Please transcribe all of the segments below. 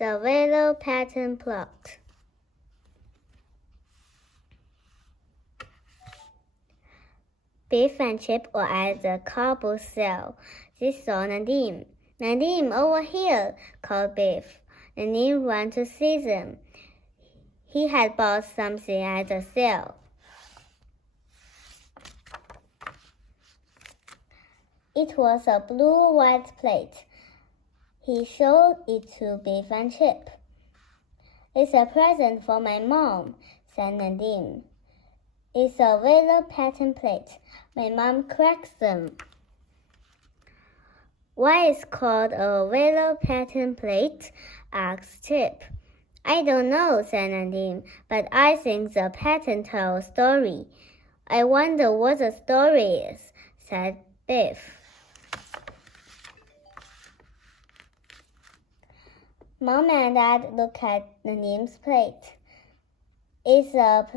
The willow pattern plot. Biff and Chip were at the car boot sale. They saw Nadim. "Nadim, over here!" called Biff. Nadim ran to see them. He had bought something at the sale. It was a blue-white plate. He showed it to Biff and Chip. "It's a present for my mom," said Nadim. "It's a willow pattern plate. My mom cracks them." "Why is it called a willow pattern plate?" asked Chip. "I don't know," said Nadim, "but I think the pattern tells a story." "I wonder what the story is," said Biff. Mom and Dad looked at Nadim's plate. "It's a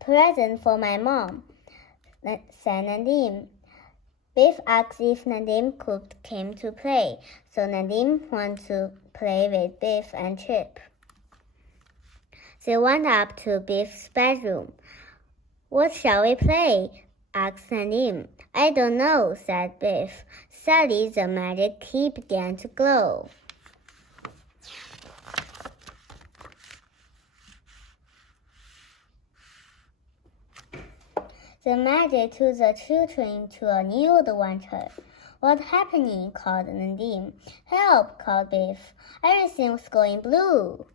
present for my mom," said Nadim. Biff asked if Nadim could come to play, so Nadim wanted to play with Biff and Chip. They went up to Biff's bedroom. "What shall we play?" asked Nadim. "I don't know," said Biff. Suddenly the magic key began to glow. The magic took the children to a new adventure. "What's happening?" called Nadim. "Help!" called Biff. "Everything's going blue."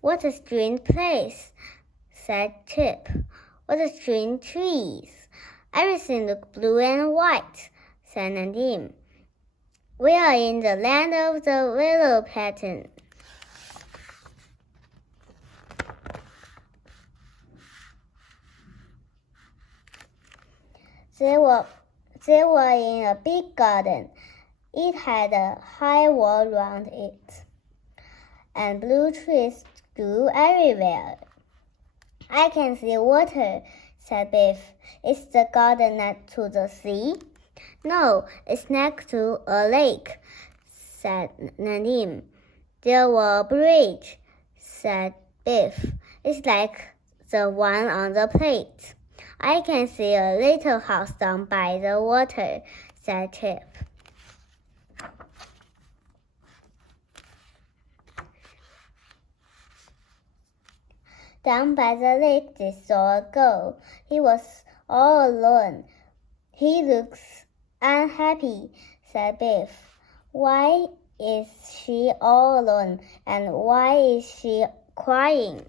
"What a strange place," said Chip. "What a strange trees." "Everything looks blue and white," said Nadim. "We are in the land of the willow pattern." They were in a big garden. It had a high wall round it, and blue trees grew everywhere. "I can see water," said Biff. "Is the garden next to the sea?" "No, it's next to a lake," said Nadim. "There was a bridge," said Biff. "It's like the one on the plate." "I can see a little house down by the water," said Chip. Down by the lake they saw a girl. He was all alone. "He looks unhappy," said Biff. "Why is she all alone, and why is she crying?"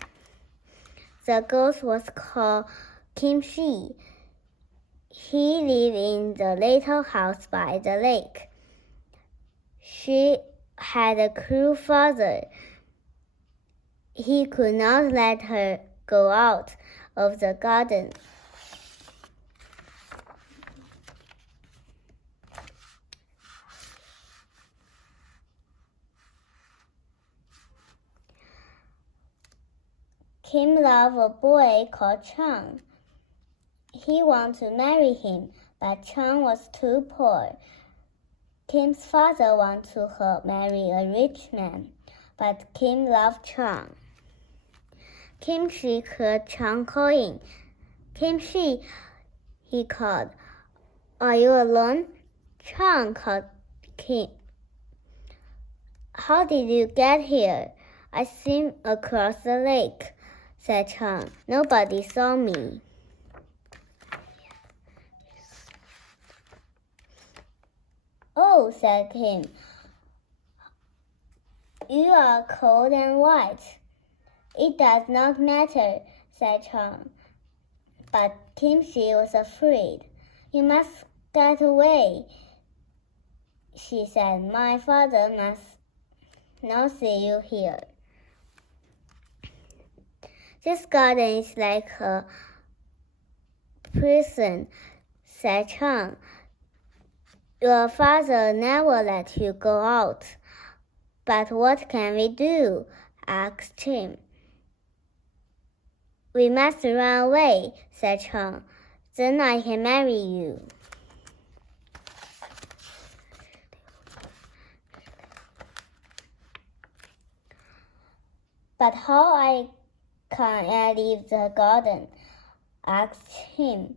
The girl was called Kimchi. He lived in the little house by the lake. She had a cruel father. He could not let her go out of the garden. Kim loved a boy called Chang. He wanted to marry him, but Chang was too poor. Kim's father wanted her to marry a rich man, but Kim loved Chang. Kimchi heard Chang calling. "Kimchi," he called. "Are you alone?" Chang called Kim. "How did you get here?" "I swam across the lake," said Chang. "Nobody saw me." "Oh," said Kim. "You are cold and white." "It does not matter," said Chang. But Kimchi was afraid. "You must get away," she said. "My father must not see you here." "This garden is like a prison," said Chang. "Your father never let you go out." "But what can we do?" asked Tim. "We must run away," said Chang. "Then I can marry you." But how can I leave the garden? Asked him.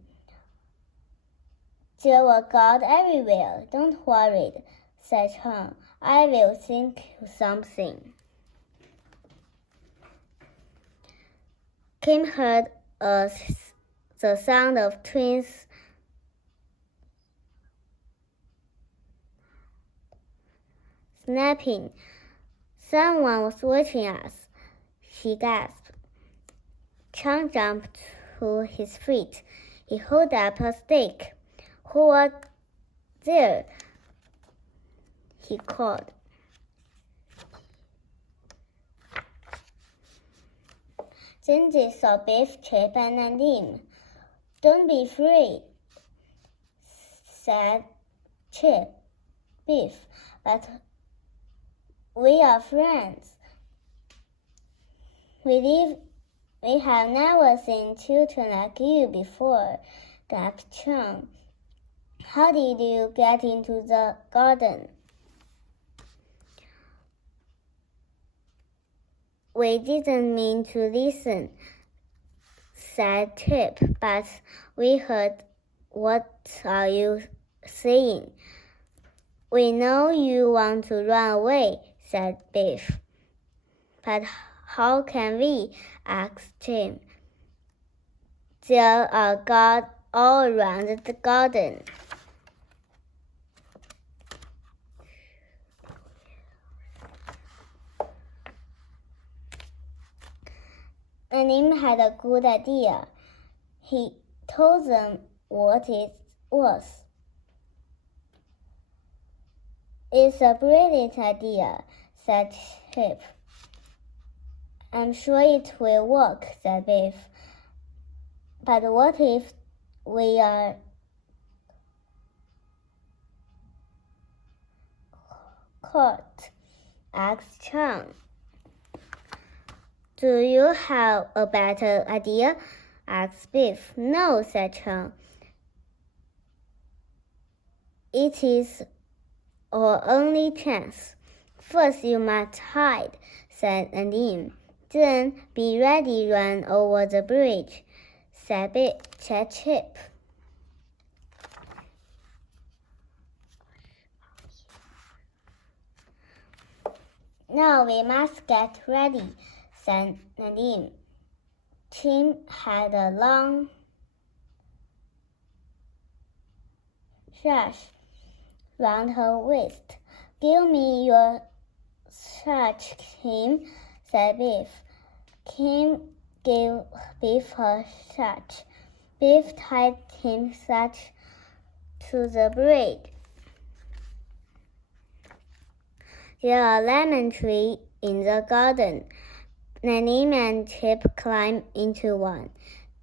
There were guards everywhere. Don't worry, said Chang. I will think of something. Kim heard the sound of twins snapping. Someone was watching us, he gasped. Chang jumped to his feet. He held up a stick. Who was there? He called. Then they saw Biff, Chip, and Nadim. Don't be afraid, said Chip. Biff, but we are friends. We have never seen children like you before, gasped Chang. How did you get into the garden? We didn't mean to listen, said Chip, but we heard. What are you saying? We know you want to run away, said Biff. But how can we? Asked Jim. There are guards all around the garden. Nadim had a good idea. He told them what it was. It's a brilliant idea, said Chip. I'm sure it will work, said Biff. But what if we are caught? Asked Chang. Do you have a better idea? Asked Biff. No, said Chang. It is our only chance. First you must hide, said Nadim. Then be ready to run over the bridge, said Chip. Now we must get ready, said Nadim. Tim had a long sash round her waist. Give me your sash, Kim, said Biff. Kim gave Biff her sash. Biff tied Tim's sash to the braid. There are lemon trees in the garden. Nadim and Chip climbed into one.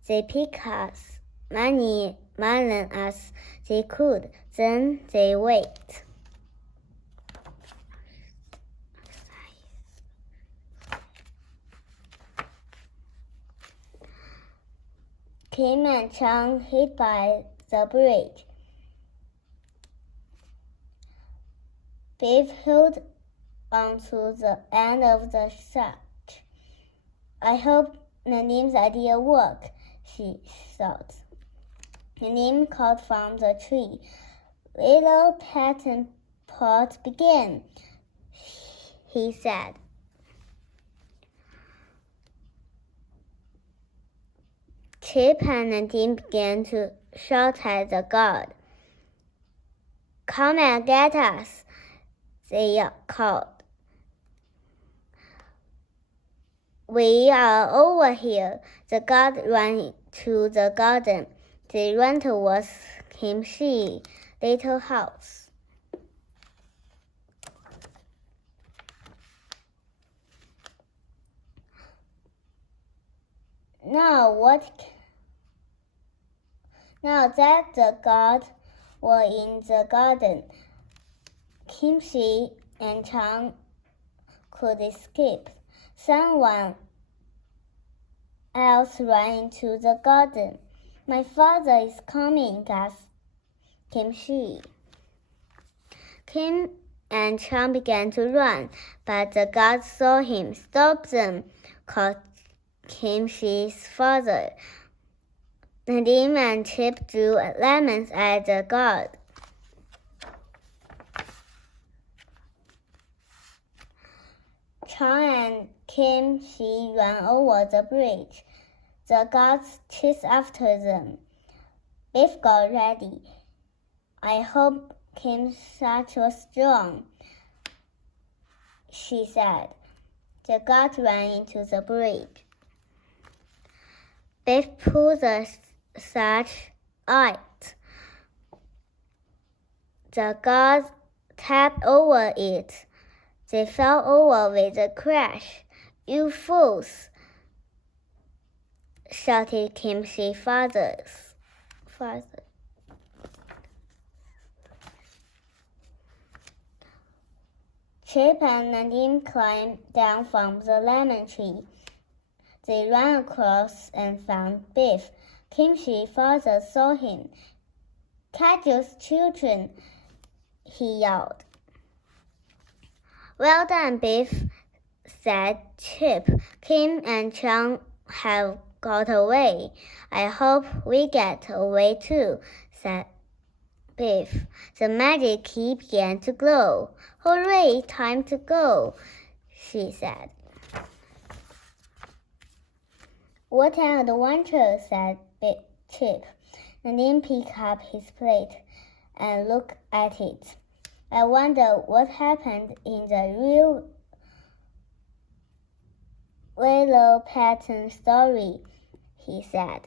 They picked as many melons as they could. Then they waited. Kim and Chang hid by the bridge. Biff held onto the end of the sash. I hope Nadim's idea worked, she thought. Nadim called from the tree. Willow pattern pot begin, he said. Chip and Nadim began to shout at the guard. Come and get us, they called. We are over here. The guard ran to the garden. They ran towards Kim's little house. Now that the guards were in the garden, Kimchi and Chang could escape. Someone else ran into the garden. My father is coming, gasped Kimchi. Kim and Chang began to run, but the guards saw him. Stop them. called Kimchi's father. Nadim and Chip threw lemons at the guard. Chang and Kimchi ran over the bridge. The guards chased after them. Biff got ready. I hope Kimchi was strong, she said. The guard ran into the bridge. Biff pulled the sash out. The guards tapped over it. They fell over with a crash. You fools! Shouted Kimchi's father. Chip and Nadim climbed down from the lemon tree. They ran across and found Biff. Kimchi's father saw him. Catch those children, he yelled. Well done, Biff, said Chip. Kim and Chang have got away. I hope we get away too, said Biff. The magic key began to glow. Hooray, time to go, she said. What an adventure, said Chip. Nadim picked up his plate and looked at it. I wonder what happened in the real willow pattern story, he said.